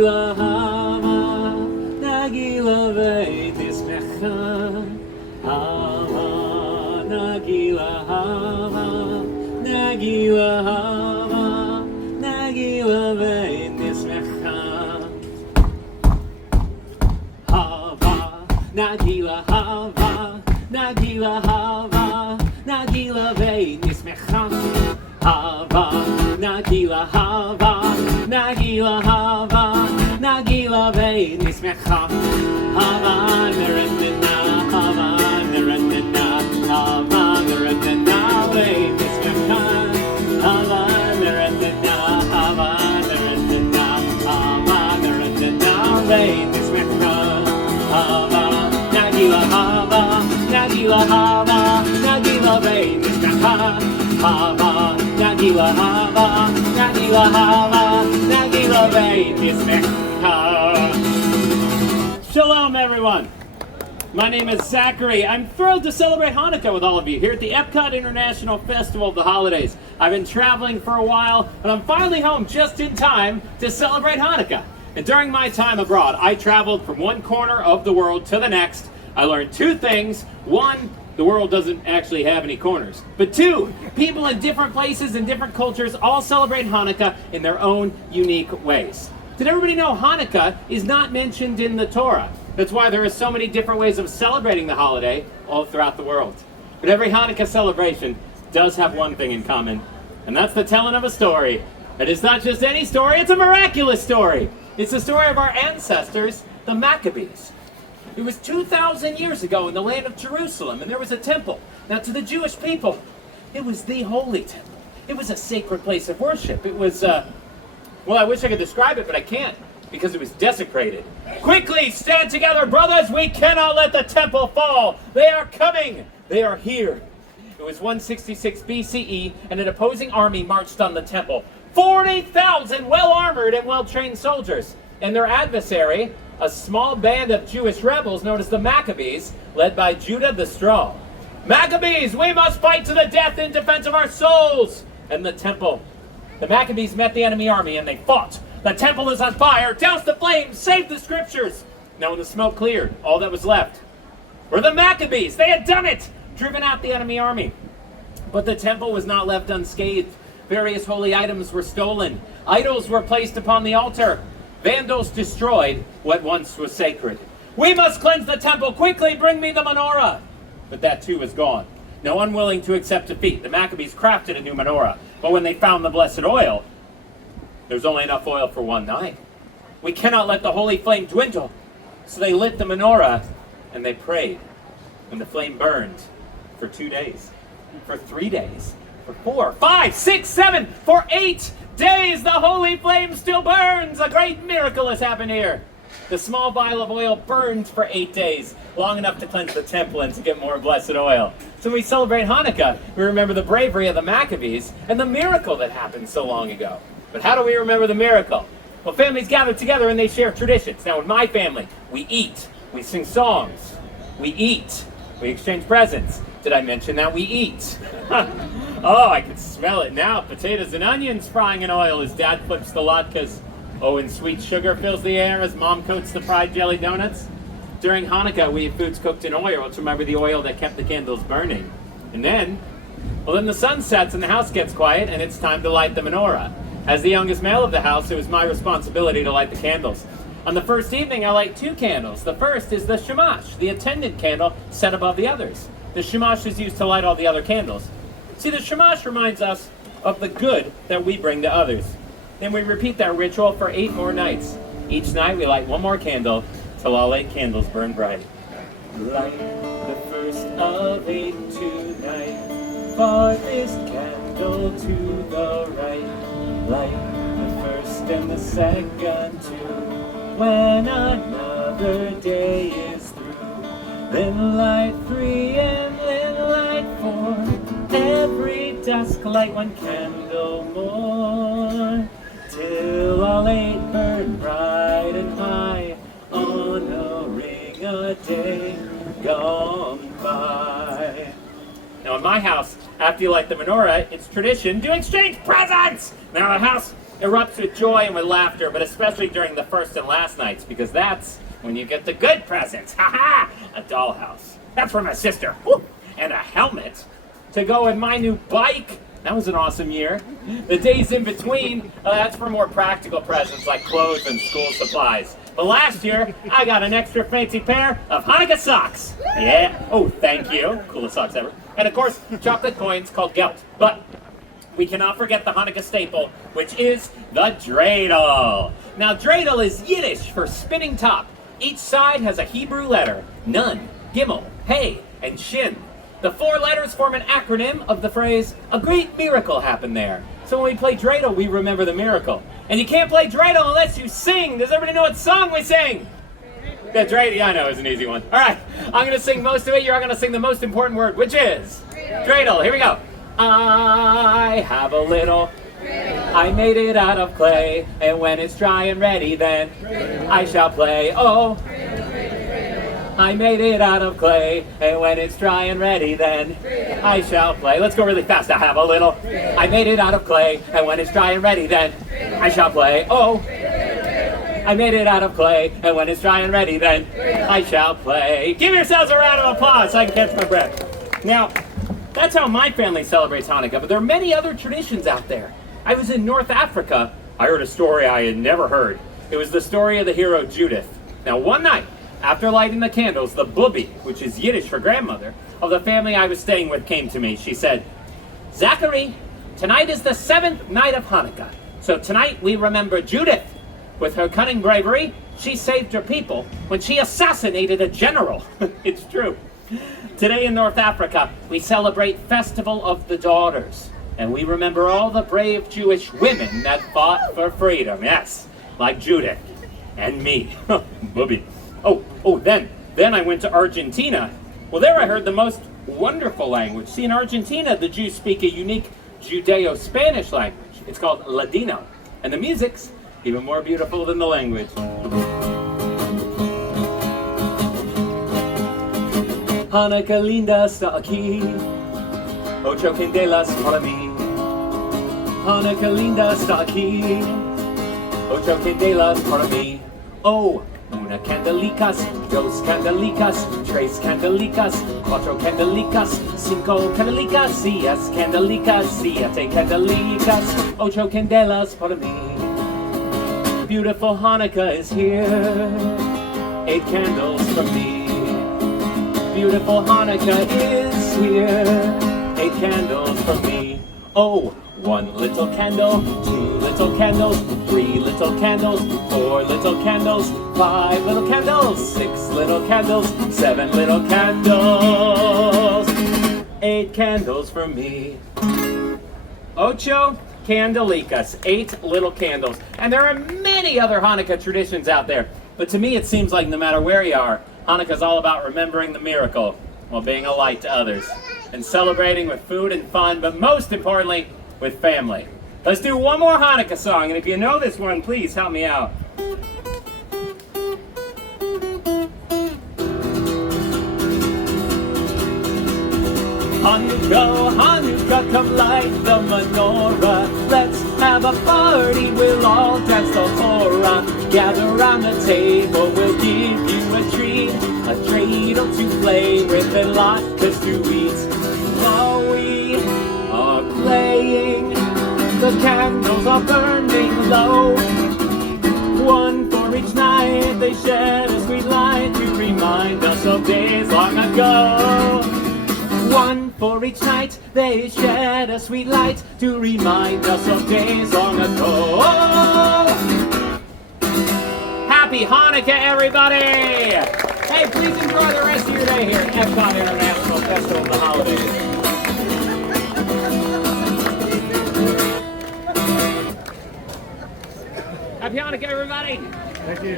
Nagila hava, nagila vein nismecha. Hava, nagila hava, nagila hava, nagila vein nismecha. Hava, nagila hava, nagila hava, nagila vein nismecha. Hava, nagila hava, nagila hava, nagila vein nismecha. Hava, nerendena, hava, nerendena, hava, nerendena, vein nismecha. Hava, nerendena, hava, nerendena, hava, nerendena, vein nismecha. Hava, nagila hava, nagila hava, nagila vein nismecha. Hava, nagila hava, nagila hava, nagila vein nismecha. Shalom, everyone. My name is Zachary. I'm thrilled to celebrate Hanukkah with all of you here at the EPCOT International Festival of the Holidays. I've been traveling for a while, and I'm finally home just in time to celebrate Hanukkah. And during my time abroad, I traveled from one corner of the world to the next. I learned two things. One, the world doesn't actually have any corners. But two, people in different places and different cultures all celebrate Hanukkah in their own unique ways. Did everybody know Hanukkah is not mentioned in the Torah? That's why there are so many different ways of celebrating the holiday all throughout the world. But every Hanukkah celebration does have one thing in common, and that's the telling of a story. And it's not just any story, it's a miraculous story. It's the story of our ancestors, the Maccabees. It was 2,000 years ago in the land of Jerusalem, and there was a temple. Now, to the Jewish people, it was the holy temple. It was a sacred place of worship. It was, well, I wish I could describe it, but I can't, because it was desecrated. Quickly, stand together, brothers! We cannot let the temple fall! They are coming! They are here! It was 166 BCE, and an opposing army marched on the temple. 40,000 well-armored and well-trained soldiers. And their adversary, a small band of Jewish rebels known as the Maccabees, led by Judah the Strong. Maccabees, we must fight to the death in defense of our souls and the temple. The Maccabees met the enemy army and they fought. The temple is on fire. Douse the flames. Save the scriptures. Now when the smoke cleared, all that was left were the Maccabees. They had done it, driven out the enemy army. But the temple was not left unscathed. Various holy items were stolen. Idols were placed upon the altar. Vandals destroyed what once was sacred. We must cleanse the temple. Quickly, bring me the menorah. But that too is gone. No unwilling to accept defeat, the Maccabees crafted a new menorah. But when they found the blessed oil, there's only enough oil for one night. We cannot let the holy flame dwindle. So they lit the menorah and they prayed. And the flame burned for 2 days, for 3 days, for 4, 5, 6, 7, for 8 days. The holy flame still burns. A great miracle has happened here. The small vial of oil burned for 8 days, long enough to cleanse the temple and to get more blessed oil. So when we celebrate Hanukkah, we remember the bravery of the Maccabees and the miracle that happened so long ago. But how do we remember the miracle? Well, families gather together and they share traditions. Now, in my family, we eat, we sing songs, we eat, we exchange presents. Did I mention that? We eat. Oh, I can smell it now. Potatoes and onions frying in oil as Dad flips the latkes. Oh, and sweet sugar fills the air as Mom coats the fried jelly donuts. During Hanukkah, we eat foods cooked in oil to remember the oil that kept the candles burning. And then the sun sets and the house gets quiet and it's time to light the menorah. As the youngest male of the house, it was my responsibility to light the candles. On the first evening, I light 2 candles. The first is the shamash, the attendant candle set above the others. The shamash is used to light all the other candles. See, the shamash reminds us of the good that we bring to others. Then we repeat that ritual for 8 more nights. Each night we light 1 more candle till all 8 candles burn bright. Light the first of 8 tonight, farthest candle to the right. Light the first and the second too, when another day is through. Then light 3 and then light 4, every dusk light 1 candle more, till all 8 burn bright and high, honoring a day gone by. Now in my house, after you light the menorah, it's tradition to exchange presents! Now the house erupts with joy and with laughter, but especially during the first and last nights, because that's when you get the good presents. Ha ha! A dollhouse. That's for my sister. Woo! And a helmet to go with my new bike. That was an awesome year. The days in between, that's for more practical presents like clothes and school supplies. But last year, I got an extra fancy pair of Hanukkah socks. Yeah. Oh, thank you. Coolest socks ever. And of course, chocolate coins called gelt. But we cannot forget the Hanukkah staple, which is the dreidel. Now, dreidel is Yiddish for spinning top. Each side has a Hebrew letter, Nun, Gimel, Hey, and Shin. The 4 letters form an acronym of the phrase, a great miracle happened there. So when we play dreidel, we remember the miracle. And you can't play dreidel unless you sing. Does everybody know what song we sing? The dreidel, yeah, I know, it's an easy one. All right, I'm going to sing most of it. You're going to sing the most important word, which is? Dreidel. Here we go. I have a little, I made it out of clay, and when it's dry and ready, then I shall play. Oh, I made it out of clay, and when it's dry and ready, then I shall play. Let's go really fast. I have a little, I made it out of clay, and when it's dry and ready, then I shall play. Oh, I made it out of clay, and when it's dry and ready, then I shall play. Give yourselves a round of applause so I can catch my breath. Now, that's how my family celebrates Hanukkah, but there are many other traditions out there. I was in North Africa. I heard a story I had never heard. It was the story of the hero Judith. Now, one night, after lighting the candles, the bubi, which is Yiddish for grandmother, of the family I was staying with came to me. She said, Zachary, tonight is the 7th night of Hanukkah. So tonight we remember Judith. With her cunning bravery, she saved her people when she assassinated a general. It's true. Today in North Africa, we celebrate Festival of the Daughters. And we remember all the brave Jewish women that fought for freedom. Yes, like Judith and me. Booby. Then I went to Argentina. Well, there I heard the most wonderful language. See, in Argentina, the Jews speak a unique Judeo-Spanish language. It's called Ladino. And the music's even more beautiful than the language. Hanukkah linda está aquí, ocho candelas para mí. Hanukkah linda está aquí, ocho candelas para mí. Oh, una candelicas, dos candelicas, tres candelicas, cuatro candelicas, cinco candelicas, seis candelicas, siete candelicas, ocho candelas para mí. Beautiful Hanukkah is here, 8 candles for me. Beautiful Hanukkah is here, 8 candles for me. Oh, 1 little candle, 2 little candles, 3 little candles, 4 little candles, 5 little candles, 6 little candles, 7 little candles, 8 candles for me. Ocho candelicas, 8 little candles. And there are many other Hanukkah traditions out there. But to me it seems like no matter where you are, Hanukkah's all about remembering the miracle while being a light to others. And celebrating with food and fun, but most importantly, with family. Let's do one more Hanukkah song, and if you know this one, please help me out. Hanukkah, Hanukkah, come light the menorah. Let's have a party, we'll all dance the Torah. Gather around the table, we'll give you a treat. A dreidel to play with and latkes to eat. While we are playing, the candles are burning low. 1 for each night, they shed a sweet light to remind us of days long ago. 1 for each night, they shed a sweet light to remind us of days long ago. Happy Hanukkah, everybody! Hey, please enjoy the rest of your day here at EPCOT International Festival of the Holidays. Happy Hanukkah, everybody! Thank you.